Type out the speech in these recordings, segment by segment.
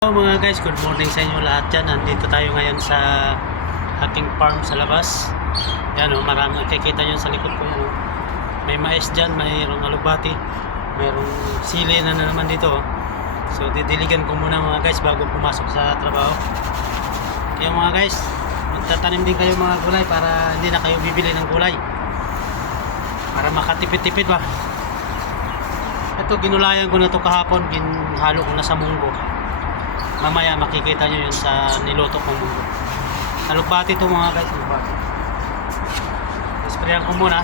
Hello mga guys, good morning sa inyo lahat dyan. Nandito tayo ngayon sa aking farm sa labas. Yan o, marami. Nakikita nyo sa likod ko yan o. May mais dyan, mayroong alubati, mayroong sili na naman dito o. So didiligan ko muna mga guys bago pumasok sa trabaho. Kaya mga guys, magtatanim din kayo mga gulay para hindi na kayo bibili ng gulay, para makatipid-tipid ba. Ito, ginulayan ko na ito kahapon, ginhalo ko na sa munggo. Mamaya makikita nyo yun sa niluto kong munggo. Alubati ito mga guys, alubati. Isprayan ko muna.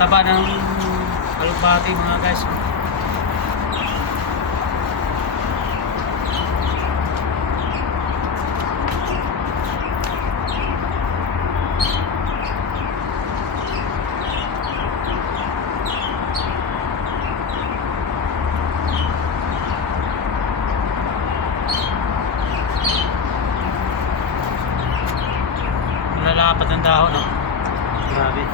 Taba ng alubati mga guys. Nalalapat ng dahon, no? Grabe.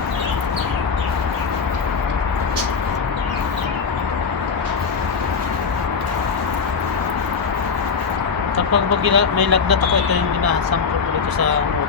Kapag may lagnat ako, ito yung ginasample ko dito sa ano.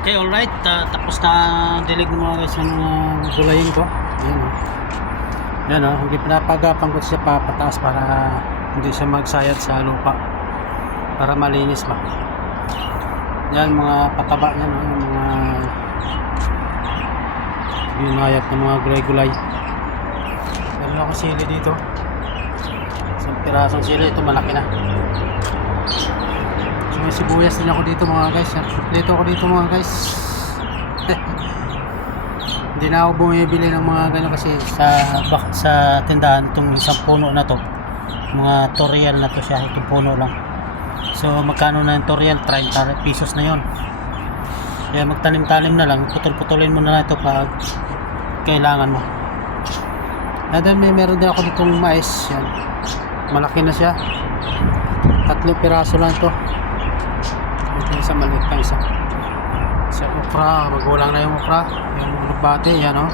Okay, alright. Tapos na dilig mga guys ng gulayin ko. Ayan o. Ayan o. Hindi pinapagapan ko siya papataas para hindi siya magsayad sa lupa. Para malinis ba. Yan mga pataba yan o. Yung mga ginayat ng mga gulay-gulay. Meron ako sili dito. Isang pirasong sili. Ito malaki na. May sibuyas din ako dito mga guys. Dito ako dito mga guys. Hindi na ako bumibili ng mga gano'n kasi sa tindahan itong isang puno na to, mga toriel na to siya, itong puno lang. So magkano na yung toriel? 30 pesos na yon. Kaya magtanim-tanim na lang, putol-putulin mo na lang ito pag kailangan mo. And then meron din ako ditong mais. Yan. Malaki na siya. 3 piraso lang to. Ito isa, maliit pa isa. Sa okra, magulang na yung okra. Yung lubati, yan o.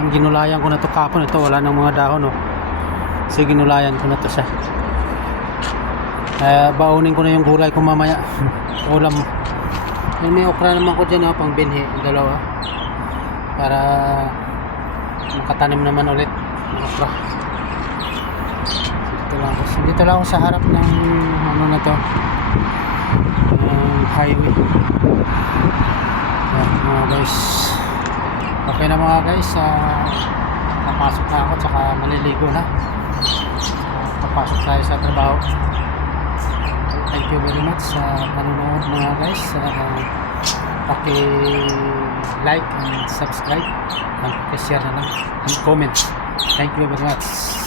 Yung ginulayan ko na ito kapon, ito wala ng mga dahon o. So ginulayan ko na to siya. Baunin ko na yung gulay ko mamaya. Ulam. May okra naman ko dyan, pang binhi, dalawa. Para makatanim naman ulit ng okra. Dito lang ako sa harap ng ano na to, highway. Yan, mga guys. Okay na mga guys. Napasok na ako, tsaka maliligo na. Papasok tayo sa trabaho. Thank you very much sa panonood mga guys. Paki-like and subscribe, and paki-share na lang and comment. Thank you very much.